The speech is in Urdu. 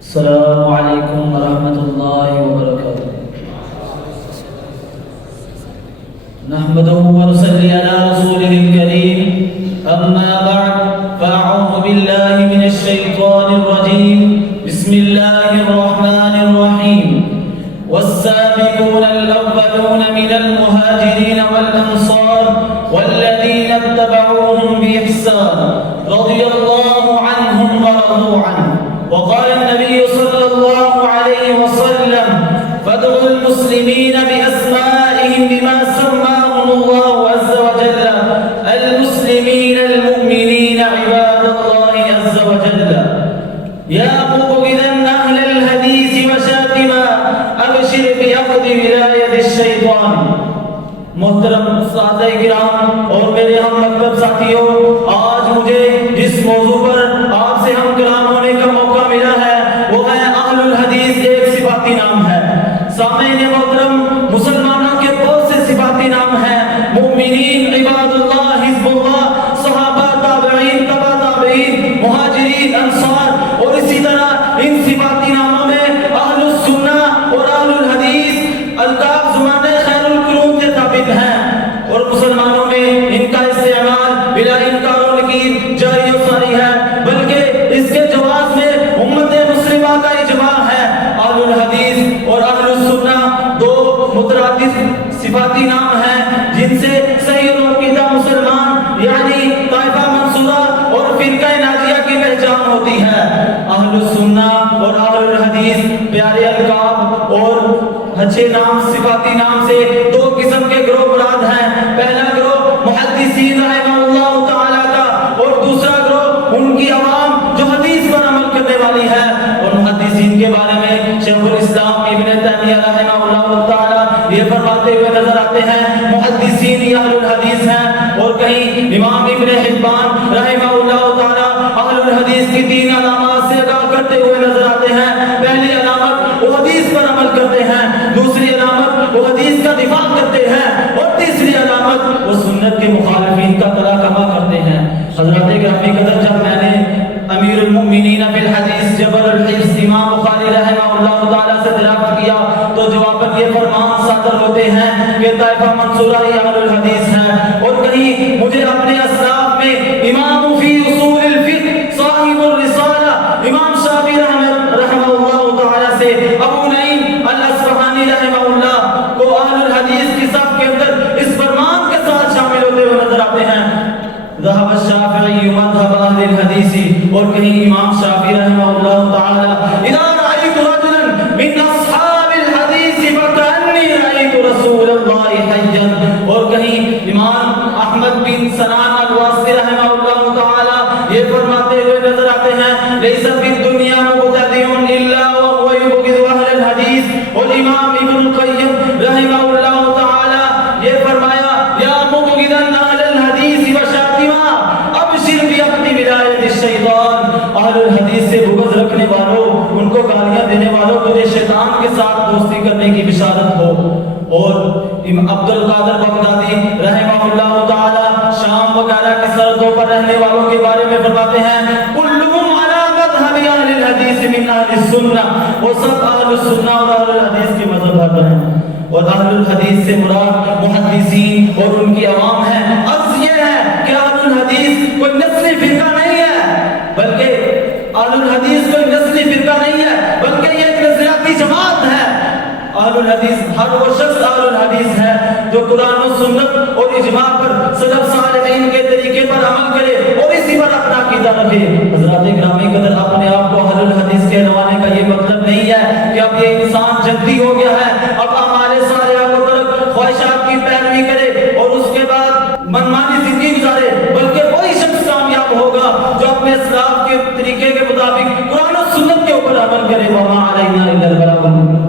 السلام علیکم ورحمۃ اللہ وبرکاتہ۔ نحمده ونصلي على رسوله الكريم، أما بعد فأعوذ بالله من الشيطان الرجيم، بسم الله الرحمن الرحيم۔ والسابقون الأولون من المهاجرين والأنصار والذين اتبعوهم بإحسان رضي الله عنهم ورضوا عنه، وقال النبي صلى الله عليه وسلم: فادعوا المسلمين بأسمائهم بما سماهم الله عز وجل، المسلمين المؤمنين عباد الله عز وجل، يا مبغضا أهل الحديث وشاتما أبشر بأخذ ولاية الشيطان۔ محترم سادہ کرام اور میرے ہم مکتب ساتھیوں، آج مجھے جس موضوع پر آپ سے ہم کلام ہونے کا موقع ملا ہے وہ ہے اہل الحدیث ایک صفاتی نام ہے۔ سامعین محترم، مسلمانوں کے بہت سے صفاتی نام ہیں، مومنین، عباد اللہ، حزب اللہ، صحابہ، تابعین، تبع تابعین، مہاجرین، انصار، اور اسی طرح ان صفاتی ناموں میں اہل السنہ اور اہل الحدیث القاب زمانے خیر القرون سے ثابت ہیں، اور مسلمانوں میں ان کا استعمال بلا انکار و نکیر جاری و ساری ہے، بلکہ اس کے جواز میں امت مسلمہ کا اجماع ہے۔ اہل الحدیث اور اہل السنہ دو مترادف صفاتی نام ہیں جن سے صحیح اور عقیدہ مسلمان یعنی طائفہ منصورہ اور فرقہ ناجیہ کی پہچان ہوتی ہے۔ اہل السنہ اور اہل الحدیث پیارے القاب اور اچھے نام صفاتی نام سے دو قسم کے گروہ مراد ہیں۔ پہلا گروہ محدثین رحمہ اللہ تعالی کا، اور دوسرا گروہ ان کی عوام جو حدیث پر عمل کرنے والی ہے۔ اور محدثین کے بارے میں شیخ الاسلام ابن تیمیہ رحمہ اللہ تعالی یہ فرماتے ہوئے نظر آتے ہیں محدثین اہل الحدیث ہیں، اور کہیں امام ابن حبان رحمہ اللہ تعالی اہل الحدیث کی تین علامات سے آگاہ کرتے ہوئے نظر آتے ہیں۔ پہلی علامت وہ حدیث پر عمل کرتے ہیں، دوسری علامت وہ حدیث کا دفاع کرتے ہیں، اور تیسری علامت وہ سنت کے مخالفین کا تراکمہ کرتے ہیں۔ حضرات گرامی قدر، جب میں نے امیر المؤمنین فی الحدیث جبر الحفظ امام بخاری رحمہ اللہ تعالی سے دریافت کیا تو جواباً یہ فرمان صادر ہوتے ہیں کہ طائفہ منصورہ ہی اہل الحدیث ہیں، اور کہیں مجھے اپنے اسلاف میں امام فی اصول الفقہ صاحب الرسالہ امام شافعی رحمہ اللہ تعالی سے ابو نعیم الاصفہانی رحمہ اللہ کو اہل الحدیث کی صف کے اندر اس فرمان کے ساتھ شامل ہوتے ہوئے نظر آتے ہیں: ذهب الشافعی مذهب اہل الحدیث، اور کہیں امام شافعی رحمہ اللہ تعالی اذا رأیت رجلا من اصحاب الحدیث فکأنی رأیت رسول اللہ حیا، اور کہیں امام احمد بن سنان الواسطی رحمہ اللہ تعالی یہ فرماتے ہوئے نظر آتے ہیں: لیس فی الدنیا مبتدع الا وهو یبغض اہل الحدیث۔ اور امام ابن القیم رحمہ اللہ تعالی یہ فرمایا: یا مبغضا اہل الحدیث وشاتما ابشر بأخذ ولایت الشیطان۔ اہل الحدیث سے بغض رکھنے والوں، ان کو گالیاں دینے والوں، تجھے شیطان کے ساتھ دوستی کرنے کی بشارت ہو۔ اور عبد القادر بغدادی رحمہ اللہ تعالی شام وغیرہ کی سرحدوں پر رہنے والوں کے بارے میں فرماتے ہیں: کلهم علی مذہب اہل الحدیث من اہل السنہ، وہ سب اہل السنہ اور اہل الحدیث کے مذہب پر ہیں۔ اور اہل الحدیث سے مراد محدثین اور ان کی عوام ہیں۔ عرض یہ ہے کہ اہل الحدیث کوئی نسلی فرقہ نہیں ہے، بلکہ اہل الحدیث کوئی نسلی فرقہ نہیں ہے، بلکہ یہ ایک نظریاتی جماعت ہے۔ اہل الحدیث ہر وہ شخص اہل الحدیث ہے جو قرآن و سنت اور اجماع پر سلف صالحین کے طریقے پر عمل کرے اور اسی پر اپنا عقیدہ رکھے۔ حضرات گرامی قدر، اپنے آپ کو اہل الحدیث کہلوانے کا یہ مطلب نہیں ہے کہ اب یہ انسان جدی ہو گیا ہے، اب ہمارے صالحہ کو ترک خواہشات کی پیروی کرے اور اس کے بعد منمانی زندگی گزارے، بلکہ وہی شخص کامیاب ہوگا جو اپنے اسلاف کے طریقے کے مطابق قرآن و سنت کے اوپر عمل کرے۔ وما علینا الا البلاغ۔